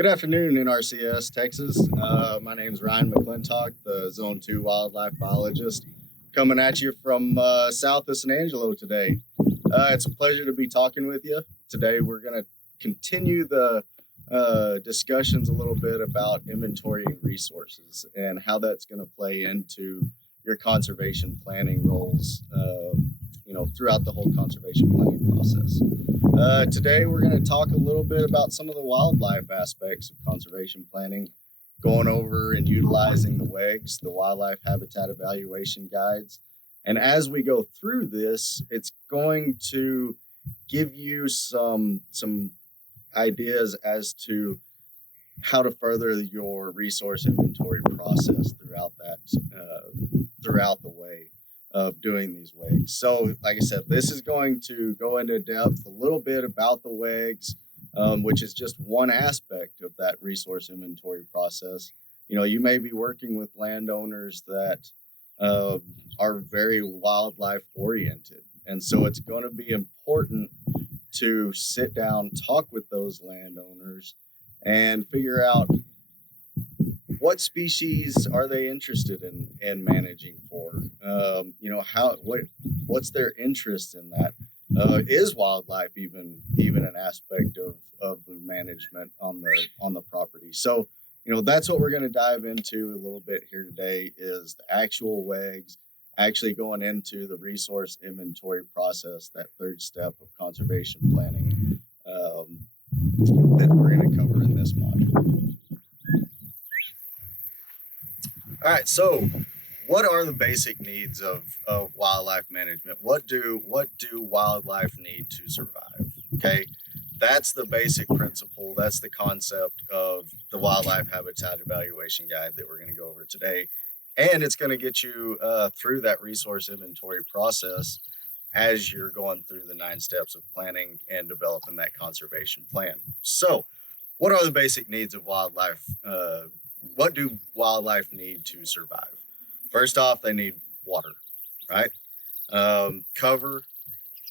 Good afternoon, NRCS, Texas. My name is Ryan McClintock, the Zone 2 wildlife biologist, coming at you from south of San Angelo today. It's a pleasure to be talking with you. Today we're going to continue the discussions a little bit about inventorying resources and how that's going to play into your conservation planning roles, throughout the whole conservation planning process. Today we're going to talk a little bit about some of the wildlife aspects of conservation planning, going over and utilizing the WHEGs, the Wildlife Habitat Evaluation Guides. And as we go through this, it's going to give you some ideas as to how to further your resource inventory process throughout the way of doing these WHEGs. So like I said, this is going to go into depth a little bit about the WHEGs, which is just one aspect of that resource inventory process. You may be working with landowners that are very wildlife oriented. And so it's going to be important to sit down, talk with those landowners and figure out what species are they interested in managing for? What's their interest in that? Is wildlife even an aspect of the management on the property? So, that's what we're going to dive into a little bit here today, is the actual WHEGs, actually going into the resource inventory process, that third step of conservation planning that we're going to cover in this module. All right, so what are the basic needs of wildlife management? What do wildlife need to survive? Okay, that's the basic principle. That's the concept of the Wildlife Habitat Evaluation Guide that we're going to go over today. And it's going to get you through that resource inventory process as you're going through the 9 steps of planning and developing that conservation plan. So what are the basic needs of wildlife? What do wildlife need to survive? First off, they need water, right? Cover,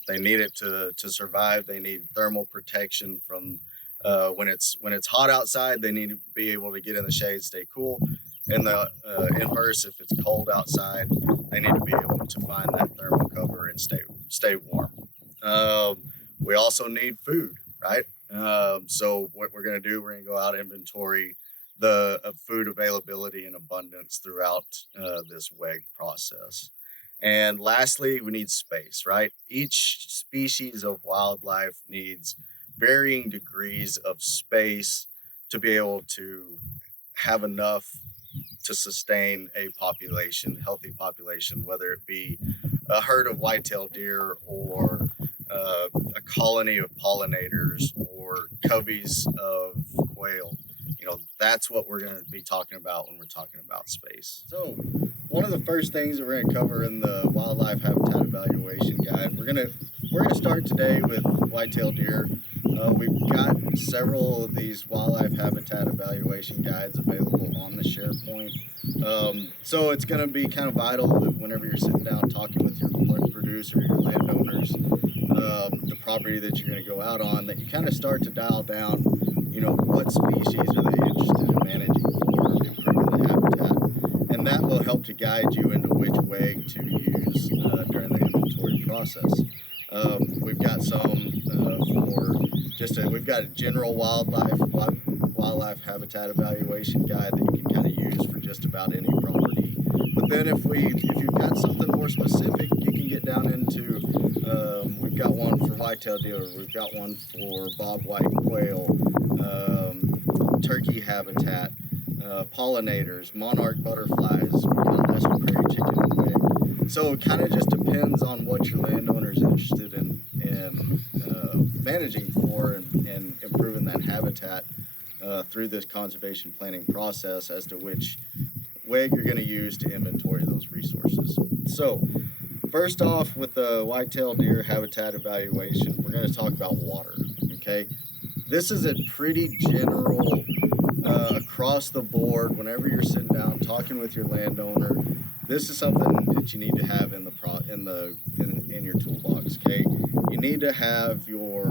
they need it to survive. They need thermal protection from when it's hot outside. They need to be able to get in the shade, stay cool. In the inverse, if it's cold outside, they need to be able to find that thermal cover and stay warm. We also need food, right? So what we're going to do, we're going to go out and inventory the food availability and abundance throughout this WHEG process. And lastly, we need space, right? Each species of wildlife needs varying degrees of space to be able to have enough to sustain a population, healthy population, whether it be a herd of white-tailed deer or a colony of pollinators or coveys of quail. That's what we're going to be talking about when we're talking about space. So one of the first things that we're going to cover in the Wildlife Habitat Evaluation Guide, we're going to start today with white-tailed deer. We've got several of these Wildlife Habitat Evaluation Guides available on the SharePoint. So it's going to be kind of vital that whenever you're sitting down talking with your producer, your landowners, the property that you're going to go out on, that you kind of start to dial down, what species are they interested in managing for, improving the habitat, and that will help to guide you into which WHEG to use during the inventory process. We've got we've got a general wildlife habitat evaluation guide that you can kind of use for just about any property. But then if you've got something more specific, you can get down into, we've got one for white-tailed deer, we've got one for bobwhite quail, turkey habitat, pollinators, monarch butterflies, we've got lesser prairie chicken WHEG. So it kind of just depends on what your landowner is interested in managing for and improving that habitat through this conservation planning process as to which WHEG you're going to use to inventory those resources. So first off, with the white-tailed deer habitat evaluation, we're going to talk about water, okay? This is a pretty general, across the board, whenever you're sitting down talking with your landowner, this is something that you need to have in your toolbox, okay? You need to have your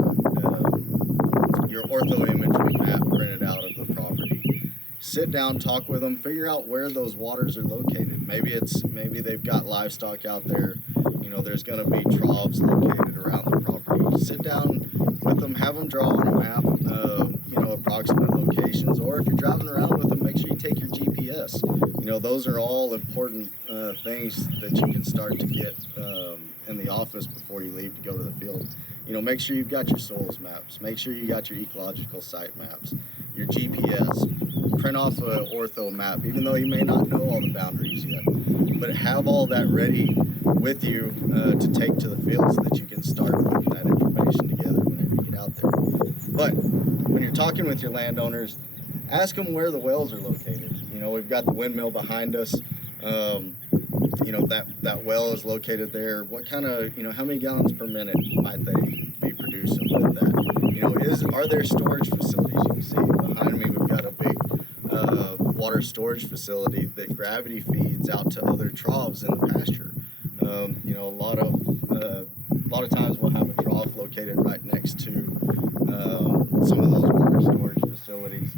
your ortho imagery map printed out of the property. Sit down, talk with them, figure out where those waters are located. Maybe they've got livestock out there. You know, there's going to be troughs located around the property. Sit down with them, have them draw on a map, approximate locations. Or if you're driving around with them, make sure you take your GPS. You know, those are all important things that you can start to get in the office before you leave to go to the field. You know, make sure you've got your soils maps. Make sure you got your ecological site maps, your GPS. Print off an ortho map, even though you may not know all the boundaries yet. But have all that ready with you to take to the field so that you can start putting that information together whenever you get out there. But when you're talking with your landowners, ask them where the wells are located. You know, we've got the windmill behind us. That well is located there. What kind of, how many gallons per minute might they be producing with that? You know, are there storage facilities? You can see behind me we've got a big water storage facility that gravity feeds out to other troughs in the pasture. A lot of times we'll have a trough located right next to some of those water storage facilities.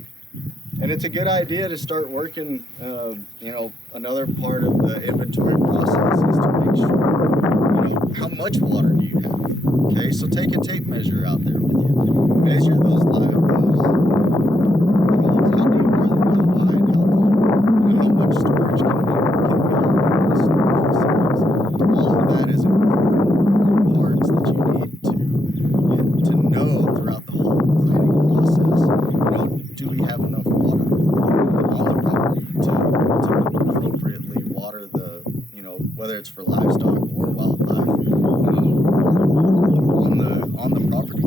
And it's a good idea to start working, another part of the inventory process is to make sure, how much water do you have? Okay, so take a tape measure out there with you. Measure those troughs. How deep are they? How wide? How long? How much storage can we hold in these storage facilities? All of that is important parts that you need to know throughout the whole planning process. Do we have enough water on the property to appropriately water the, whether it's for livestock or wildlife on the property?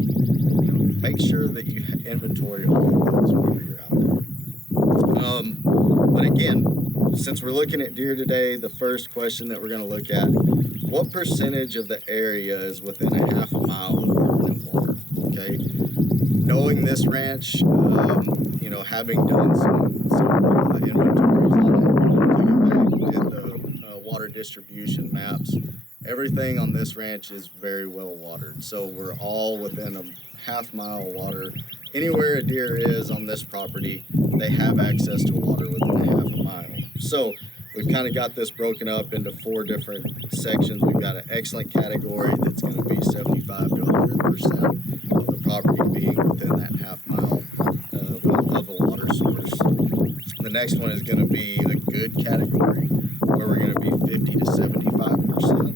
Make sure that you inventory all of those whenever you're out there. But again, since we're looking at deer today, the first question that we're going to look at: what percentage of the area is within a half a mile of permanent water? Okay, knowing this ranch, having done some inventories on it, did the water distribution maps. Everything on this ranch is very well watered, so we're all within a half-mile water. Anywhere a deer is on this property, they have access to water within a half a mile. So we've kind of got this broken up into 4 different sections. We've got an excellent category that's going to be 75 to 100% of the property being within that half mile of a water source. The next one is going to be a good category, where we're going to be 50 to 75%.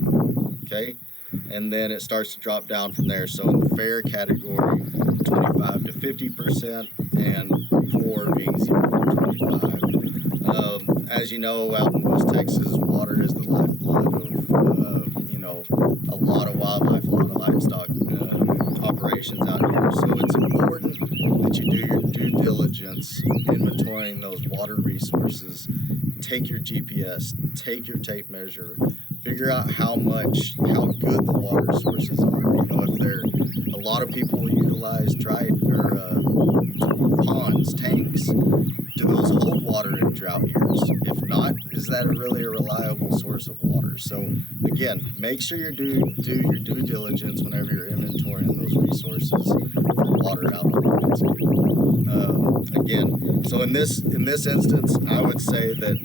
Okay, and then it starts to drop down from there. So in the fair category, 25 to 50%, and poor being 0 to 25. As you know, out in West Texas, water is the lifeblood of a lot of wildlife, a lot of livestock operations out here. So it's important that you do your due diligence inventorying those water resources. Take your GPS, take your tape measure, figure out how good the water sources are. If they're, a lot of people utilize ponds, tanks. Do those hold water in drought years? If not, is that really a reliable source of water? So again, make sure you do your due diligence whenever you're inventorying those resources for water out on the landscape. Again, so in this instance, I would say that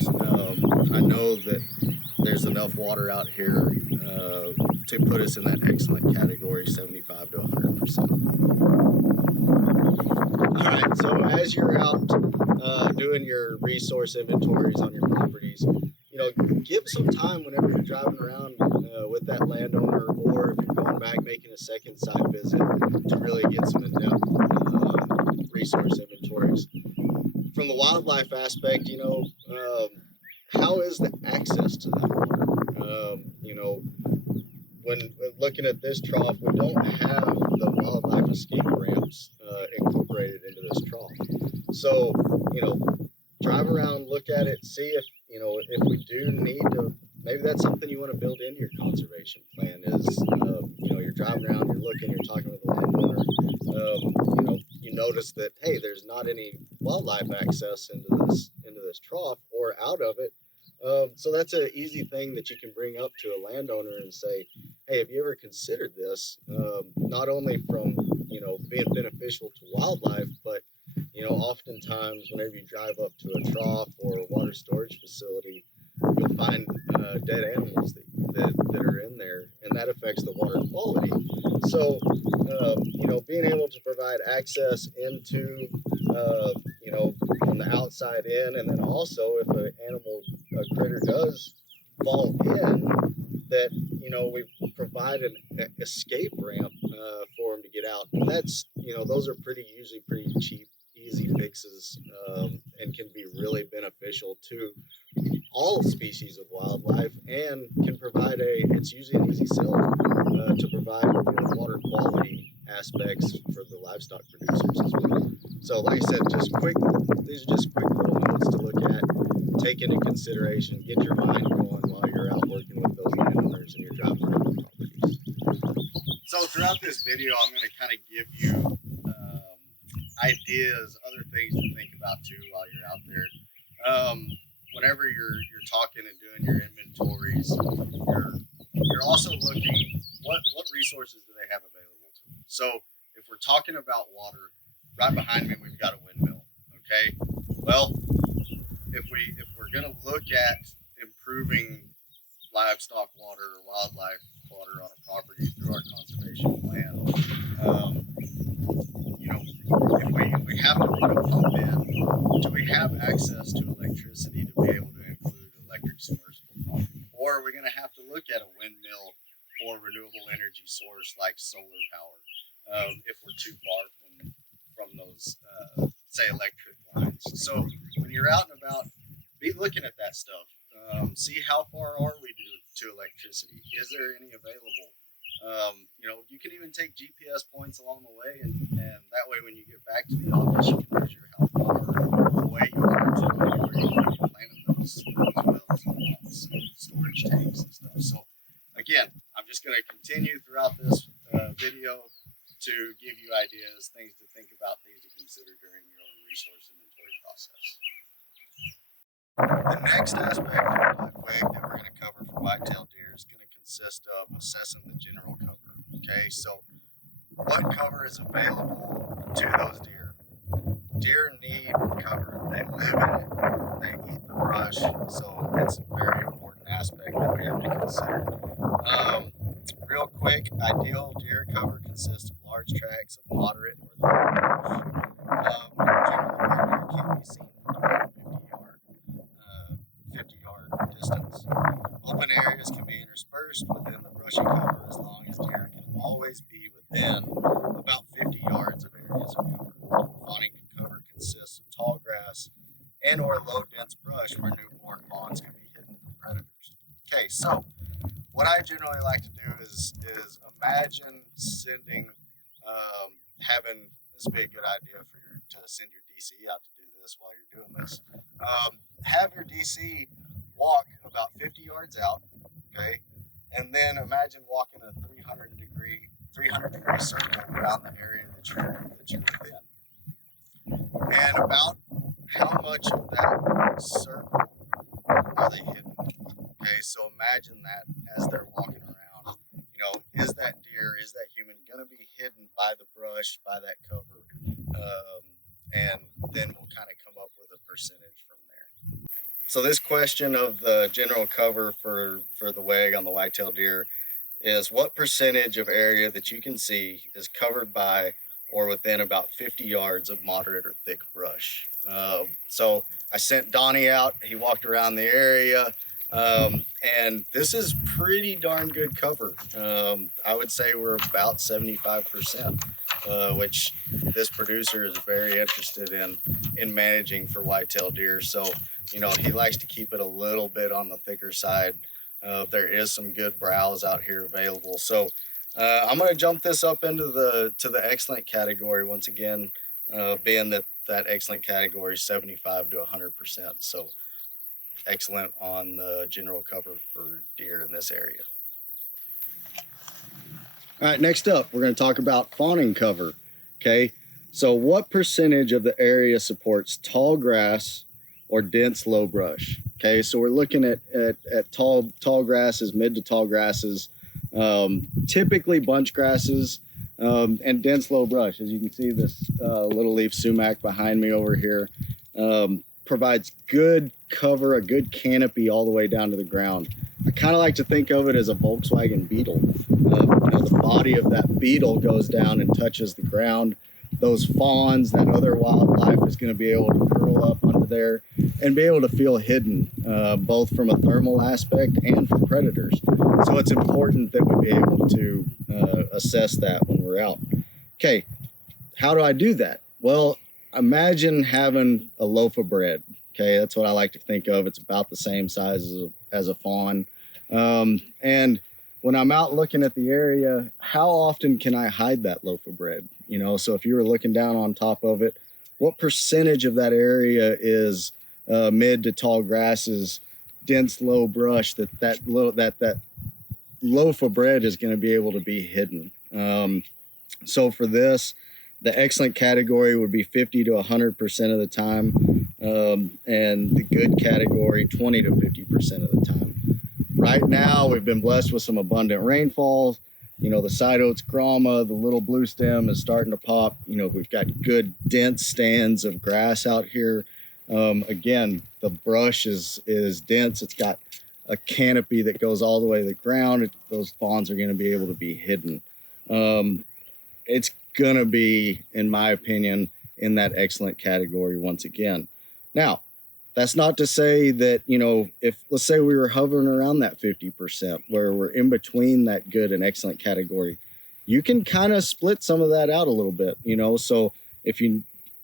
I know that there's enough water out here to put us in that excellent category, 75 to 100%. All right, so as you're out doing your resource inventories on your properties, give some time whenever you're driving around with that landowner, or if you're going back making a second site visit, to really get some in-depth resource inventories. From the wildlife aspect, how is the access to that water? When looking at this trough, we don't have the wildlife escape ramps incorporated into this trough. So, drive around, look at it, see if we do need to, maybe that's something you want to build into your conservation plan is, you're driving around, you're looking, you're talking with the landowner, you notice that, hey, there's not any wildlife access into this trough or out of it. So that's an easy thing that you can bring up to a landowner and say, hey, have you ever considered this? Not only from being beneficial to wildlife, but oftentimes whenever you drive up to a trough or a water storage facility, you'll find dead animals that are in there, and that affects the water quality. So, being able to provide access into, from the outside in, and then also if an animal, a critter does fall in, that we provide an escape ramp for them to get out. And that's those are usually pretty cheap, easy fixes, and can be really beneficial to all species of wildlife, and can provide it's usually an easy sell to provide for water quality aspects for the livestock producers as well. So like I said, these are just quick little notes to look at, take into consideration, get your mind going while you're out working with those landowners and you're driving around the properties. So throughout this video, I'm going to kind of give you ideas, other things to think about too while you're out there. Whenever you're talking and doing your inventories, you're also looking what resources do they have available to them. So if we're talking about water, right behind me we've got a windmill. Okay, well, if we're going to look at improving livestock water or wildlife water on a property through our conservation plan, if we have to put a pump in, do we have access to electricity to be able to include electric submersible pump? Or are we going to have to look at a windmill or renewable energy source like solar power if we're too far from those, say, electric lines? So when you're out and about, be looking at that stuff. See how far are we to electricity? Is there any available? You can even take GPS points along the way, and that way when you get back to the office, you can measure how far away you are to where you can plant those wells and storage tanks and stuff. So again, I'm just going to continue throughout this video to give you ideas, things to think about, things to consider during your resource inventory process. The next aspect of WHEG that we're going to cover for whitetail deer is going to consist of assessing the general cover. Okay, so what cover is available to those deer? Deer need cover. They live in it. They eat the brush, so it's a very important aspect that we have to consider. Real quick, ideal deer cover consists of large tracts of moderate or thick brush. Generally, deer can't be seen from about 50-yard distance. Open areas can be interspersed within the brushy cover as long as deer can always be within about 50 yards of areas of cover. Fawning cover consists of tall grass and or low dense brush where newborn fawns can be hidden from predators. Okay, so what I generally like to do is imagine sending, this would be a good idea for you to send your DC out to do this while you're doing this. Have your DC walk about 50 yards out, okay, and then imagine walking a 300-degree circle around the area that you're within. And about how much of that circle are they hidden? Okay, so imagine that as they're walking around, is that deer, is that human going to be hidden by the brush, by that cover? And then we'll kind of come up with a percentage from there. So this question of the general cover for the WHEG on the whitetail deer is what percentage of area that you can see is covered by or within about 50 yards of moderate or thick brush. So I sent Donnie out, he walked around the area, and this is pretty darn good cover. I would say we're about 75%, which this producer is very interested in managing for whitetail deer. So, he likes to keep it a little bit on the thicker side. There is some good browse out here available. So I'm going to jump this up into the excellent category once again, being that excellent category is 75 to 100%. So excellent on the general cover for deer in this area. All right, next up, we're going to talk about fawning cover. Okay, so what percentage of the area supports tall grass or dense low brush? Okay, so we're looking at tall grasses, mid to tall grasses, typically bunch grasses, and dense low brush. As you can see, this little leaf sumac behind me over here provides good cover, a good canopy all the way down to the ground. I kind of like to think of it as a Volkswagen Beetle. The body of that beetle goes down and touches the ground. Those fawns, that other wildlife, is going to be able to curl up under there and be able to feel hidden, both from a thermal aspect and from predators. So it's important that we be able to assess that when we're out. Okay, how do I do that? Well, imagine having a loaf of bread. Okay, that's what I like to think of. It's about the same size as a fawn. And when I'm out looking at the area, how often can I hide that loaf of bread? So if you were looking down on top of it, what percentage of that area is mid to tall grasses, dense low brush that loaf of bread is going to be able to be hidden? So for this, the excellent category would be 50 to 100% of the time, and the good category 20 to 50% of the time. Right now, we've been blessed with some abundant rainfall. The side oats grama, the little blue stem is starting to pop. We've got good dense stands of grass out here. Again, the brush is dense. It's got a canopy that goes all the way to the ground. Those fawns are going to be able to be hidden. It's going to be, in my opinion, in that excellent category once again. Now, that's not to say that, if let's say we were hovering around that 50% where we're in between that good and excellent category, you can kind of split some of that out a little bit, so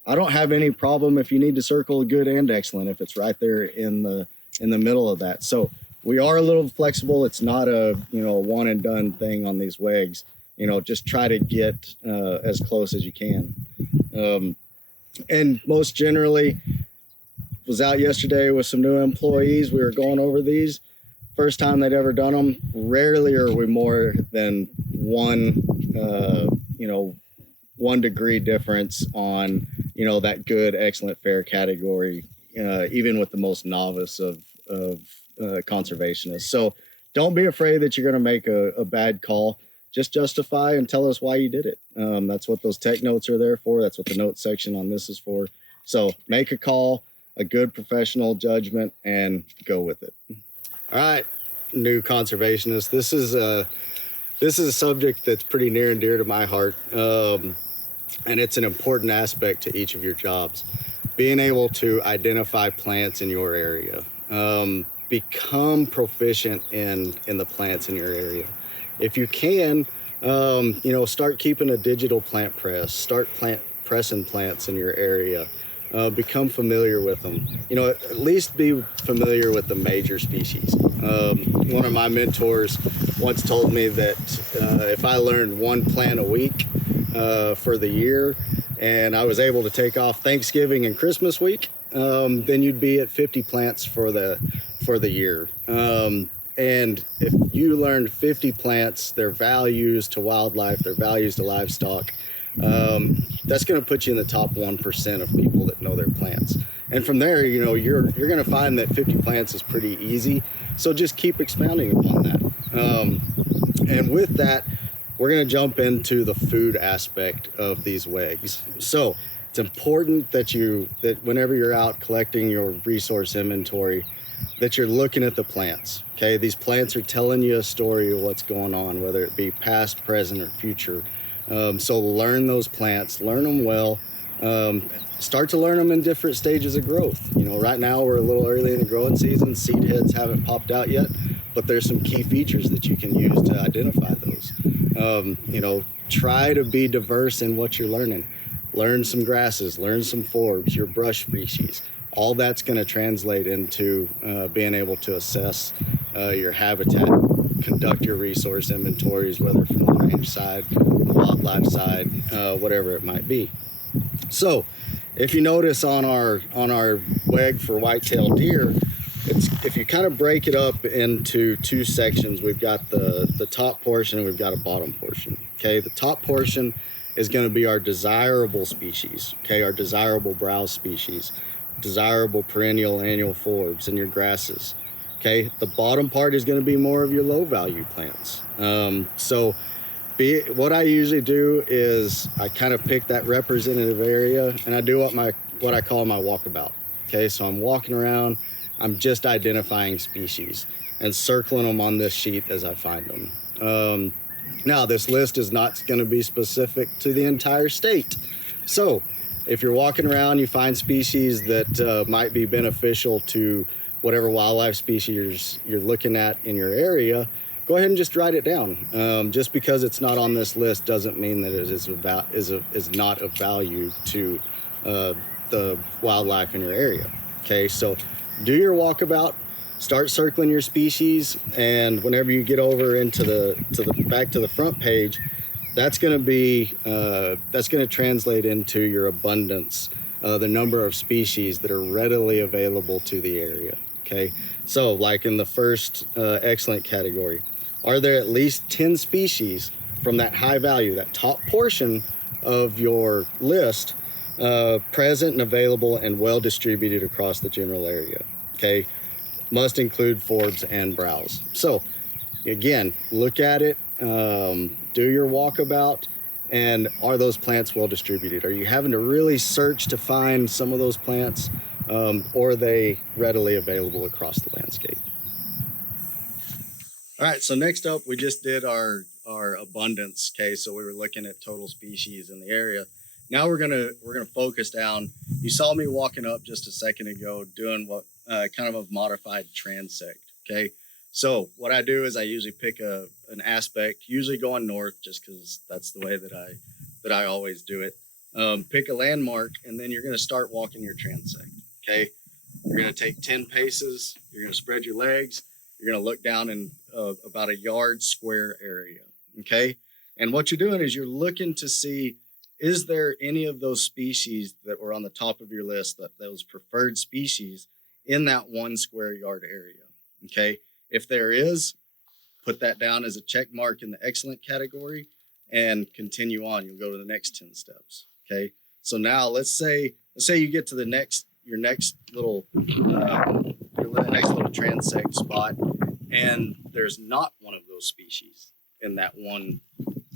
I don't have any problem if you need to circle good and excellent, if it's right there in the middle of that. So we are a little flexible. It's not a one and done thing on these WHEGs. Just try to get as close as you can. And most generally, was out yesterday with some new employees. We were going over these. First time they'd ever done them. Rarely are we more than 1 degree difference on, that good, excellent, fair category, even with the most novice of conservationists. So don't be afraid that you're going to make a bad call. Just justify and tell us why you did it. That's what those tech notes are there for. That's what the notes section on this is for. So make a call, a good professional judgment, and go with it. All right, new conservationist. This is a subject that's pretty near and dear to my heart, and it's an important aspect to each of your jobs. Being able to identify plants in your area, become proficient in the plants in your area. If you can, start keeping a digital plant press. Start pressing plants in your area. Become familiar with them. At least be familiar with the major species. One of my mentors once told me that if I learned one plant a week for the year, and I was able to take off Thanksgiving and Christmas week, then you'd be at 50 plants for the year. And if you learned 50 plants, their values to wildlife, their values to livestock, that's going to put you in the top 1% of people that know their plants. And from there, you're going to find that 50 plants is pretty easy. So just keep expounding upon that. And with that, we're going to jump into the food aspect of these WHEGs. So it's important that whenever you're out collecting your resource inventory, that you're looking at the plants. Okay, these plants are telling you a story of what's going on, whether it be past, present, or future. So learn those plants, learn them well. Start to learn them in different stages of growth. Right now we're a little early in the growing season. Seed heads haven't popped out yet, but there's some key features that you can use to identify those. Try to be diverse in what you're learning. Learn some grasses, learn some forbs, your brush species. All that's going to translate into being able to assess your habitat, conduct your resource inventories, whether from the range side, the wildlife side, whatever it might be. So if you notice on our WHEG for white-tailed deer, if you kind of break it up into two sections, we've got the top portion and we've got a bottom portion. Okay, the top portion is going to be our desirable species. Okay, our desirable browse species, desirable perennial annual forbs and your grasses. Okay, the bottom part is going to be more of your low value plants. So What I usually do is I kind of pick that representative area and I do what I call my walkabout. Okay, so I'm walking around, I'm just identifying species and circling them on this sheet as I find them. Now, this list is not going to be specific to the entire state. So if you're walking around, you find species that might be beneficial to whatever wildlife species you're looking at in your area, go ahead and just write it down. Just because it's not on this list doesn't mean that it is not of value to the wildlife in your area. Okay, so do your walkabout, start circling your species, and whenever you get over into the back to the front page, that's going to translate into your abundance, the number of species that are readily available to the area. Okay, so like in the first excellent category, are there at least 10 species from that high value, that top portion of your list, present and available and well distributed across the general area? Okay, must include forbs and browse. So again, look at it, do your walkabout, and are those plants well distributed? Are you having to really search to find some of those plants, or are they readily available across the landscape? All right, so next up, we just did our abundance case. So we were looking at total species in the area. Now we're gonna focus down. You saw me walking up just a second ago doing what kind of a modified transect. Okay, so what I do is I usually pick an aspect, usually going north, just because that's the way that I always do it. Pick a landmark, and then you're gonna start walking your transect. Okay, you're gonna take 10 paces. You're gonna spread your legs. You're gonna look down in about a yard square area. Okay, and what you're doing is you're looking to see, is there any of those species that were on the top of your list, that those preferred species in that 1 square yard area? Okay, if there is, put that down as a check mark in the excellent category and continue on. You'll go to the next 10 steps. Okay, so now let's say you get to your next little transect spot, and there's not one of those species in that 1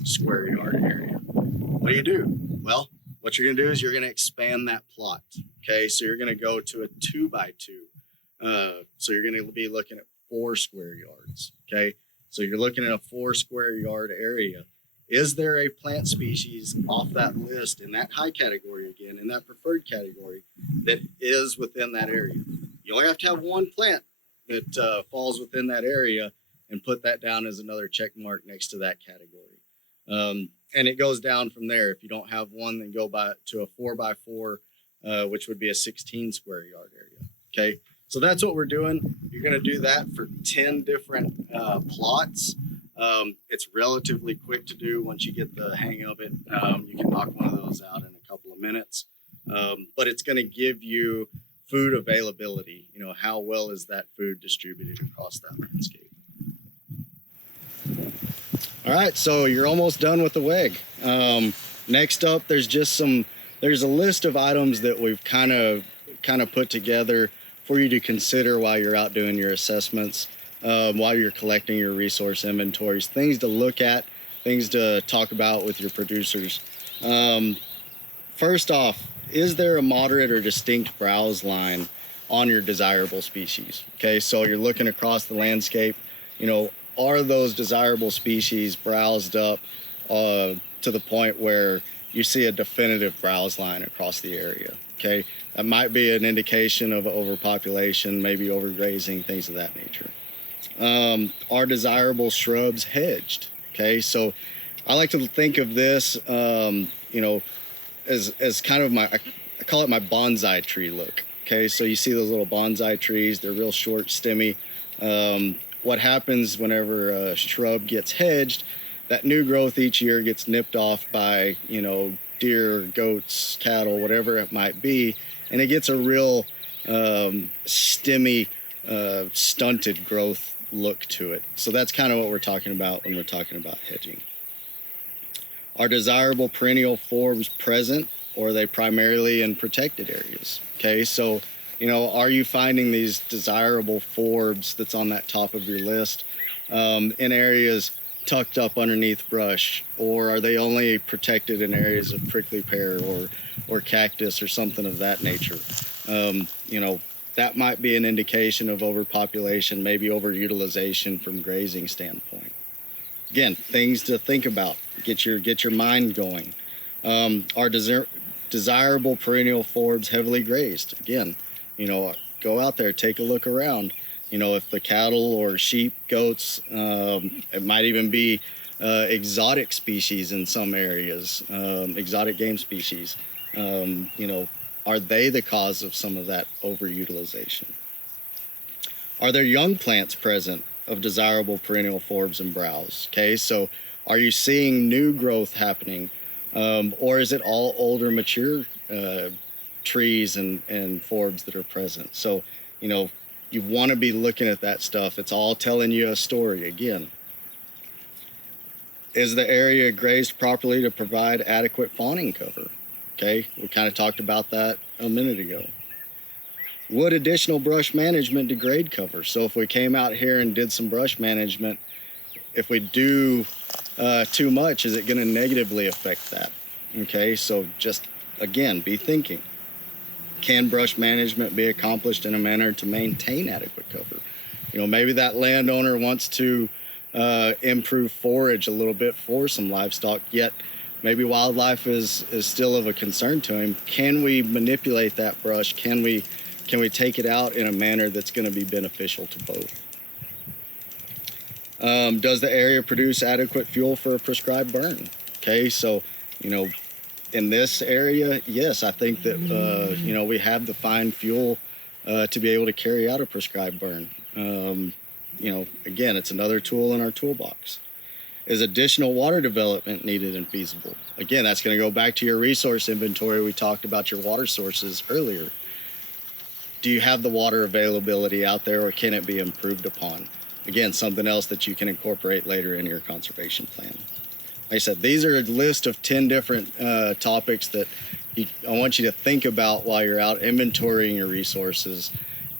square yard area. What do you do? Well, what you're going to do is you're going to expand that plot. Okay, so you're going to go to a 2 by 2. So you're going to be looking at 4 square yards. Okay, so you're looking at a 4 square yard area. Is there a plant species off that list in that high category, again, in that preferred category, that is within that area? You only have to have one plant that falls within that area, and put that down as another check mark next to that category. And it goes down from there. If you don't have one, then go to a 4 by 4, which would be a 16 square yard area. Okay, so that's what we're doing. You're going to do that for 10 different plots. It's relatively quick to do once you get the hang of it. You can knock one of those out in a couple of minutes, but it's going to give you food availability. You know, how well is that food distributed across that landscape? All right, so you're almost done with the WHEG. Next up, there's a list of items that we've kind of put together for you to consider while you're out doing your assessments, while you're collecting your resource inventories, things to look at, things to talk about with your producers. First off, is there a moderate or distinct browse line on your desirable species? Okay, so you're looking across the landscape, you know, are those desirable species browsed up to the point where you see a definitive browse line across the area? Okay, that might be an indication of overpopulation, maybe overgrazing, things of that nature. Are desirable shrubs hedged? Okay, so I like to think of this, you know, as kind of I call it my bonsai tree look. Okay, so you see those little bonsai trees, they're real short, stemmy. What happens whenever a shrub gets hedged, that new growth each year gets nipped off by, you know, deer, goats, cattle, whatever it might be, and it gets a real stemmy, stunted growth look to it. So that's kind of what we're talking about when we're talking about hedging. Are desirable perennial forbs present, or are they primarily in protected areas? Okay, so, you know, are you finding these desirable forbs that's on that top of your list in areas tucked up underneath brush, or are they only protected in areas of prickly pear or cactus or something of that nature? You know, that might be an indication of overpopulation, maybe overutilization from grazing standpoint. Again, things to think about. Get your mind going. Are desirable perennial forbs heavily grazed? Again, you know, go out there, take a look around. You know, if the cattle or sheep, goats, it might even be exotic species in some areas, exotic game species. You know, are they the cause of some of that overutilization? Are there young plants present of desirable perennial forbs and browse? Okay, so are you seeing new growth happening? Or is it all older, mature trees and forbs that are present? So, you know, you want to be looking at that stuff. It's all telling you a story again. Is the area grazed properly to provide adequate fawning cover? Okay, we kind of talked about that a minute ago. Would additional brush management degrade cover? So if we came out here and did some brush management, if we do too much, is it going to negatively affect that? Okay, so just again, be thinking. Can brush management be accomplished in a manner to maintain adequate cover? You know, maybe that landowner wants to improve forage a little bit for some livestock, yet maybe wildlife is still of a concern to him. Can we manipulate that brush? Can we take it out in a manner that's going to be beneficial to both? Does the area produce adequate fuel for a prescribed burn? Okay, so, you know, in this area, yes, I think that, you know, we have the fine fuel to be able to carry out a prescribed burn. You know, again, it's another tool in our toolbox. Is additional water development needed and feasible? Again, that's going to go back to your resource inventory. We talked about your water sources earlier. Do you have the water availability out there, or can it be improved upon? Again, something else that you can incorporate later in your conservation plan. Like I said, these are a list of 10 different topics that I want you to think about while you're out inventorying your resources,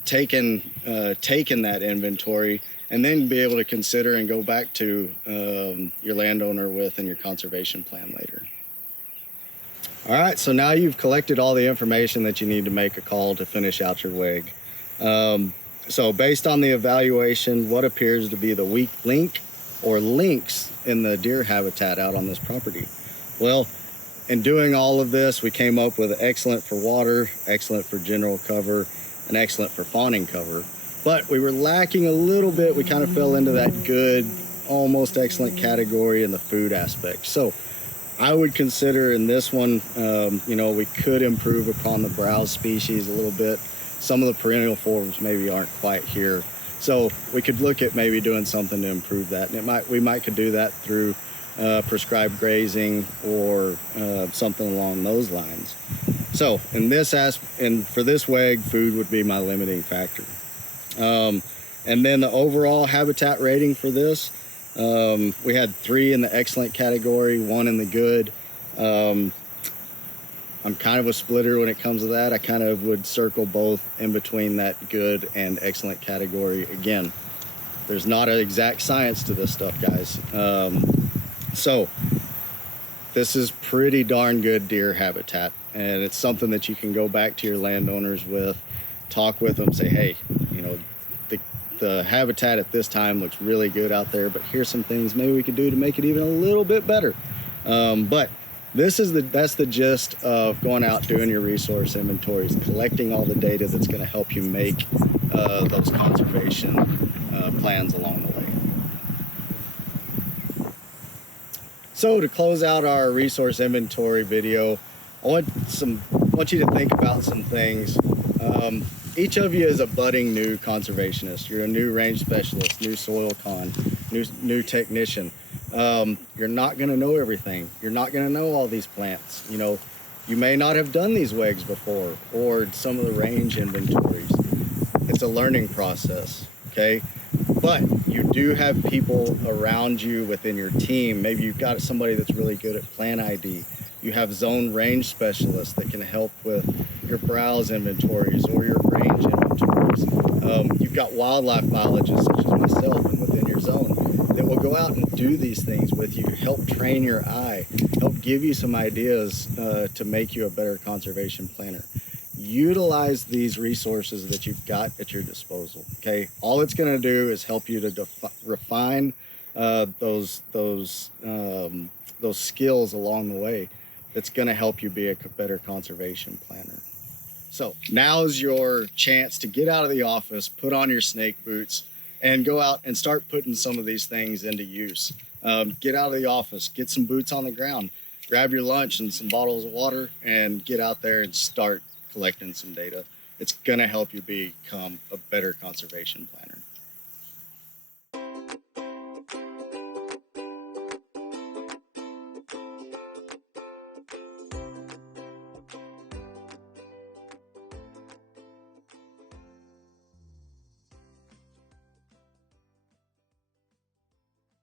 taking that inventory, and then be able to consider and go back to your landowner with and your conservation plan later. All right, so now you've collected all the information that you need to make a call to finish out your WHEG. So based on the evaluation, what appears to be the weak link or links in the deer habitat out on this property? Well, in doing all of this, we came up with excellent for water, excellent for general cover, and excellent for fawning cover. But we were lacking a little bit. We kind of fell into that good, almost excellent category in the food aspect. So I would consider in this one, you know, we could improve upon the browse species a little bit. Some of the perennial forbs maybe aren't quite here. So we could look at maybe doing something to improve that. And we might could do that through prescribed grazing or something along those lines. So in this and for this WHEG, food would be my limiting factor. And then the overall habitat rating for this, we had 3 in the excellent category, 1 in the good. I'm kind of a splitter when it comes to that. I kind of would circle both in between that good and excellent category. Again, there's not an exact science to this stuff, guys. So this is pretty darn good deer habitat, and it's something that you can go back to your landowners with, talk with them, say, hey, you know, the habitat at this time looks really good out there, but here's some things maybe we could do to make it even a little bit better. But that's the gist of going out, doing your resource inventories, collecting all the data that's going to help you make those conservation plans along the way. So to close out our resource inventory video, I want you to think about some things. Each of you is a budding new conservationist. You're a new range specialist, new soil con, new technician. You're not going to know everything. You're not going to know all these plants. You know, you may not have done these WHEGs before or some of the range inventories. It's a learning process, okay? But you do have people around you within your team. Maybe you've got somebody that's really good at plant ID. You have zone range specialists that can help with your browse inventories or your range inventories. You've got wildlife biologists such as myself and within your zone that will go go out and do these things with you, help train your eye, help give you some ideas to make you a better conservation planner. Utilize these resources that you've got at your disposal. Okay, all it's going to do is help you to refine those skills along the way. That's going to help you be a better conservation planner. So now's your chance to get out of the office, put on your snake boots, and go out and start putting some of these things into use. Get out of the office, get some boots on the ground, grab your lunch and some bottles of water, and get out there and start collecting some data. It's going to help you become a better conservation planner.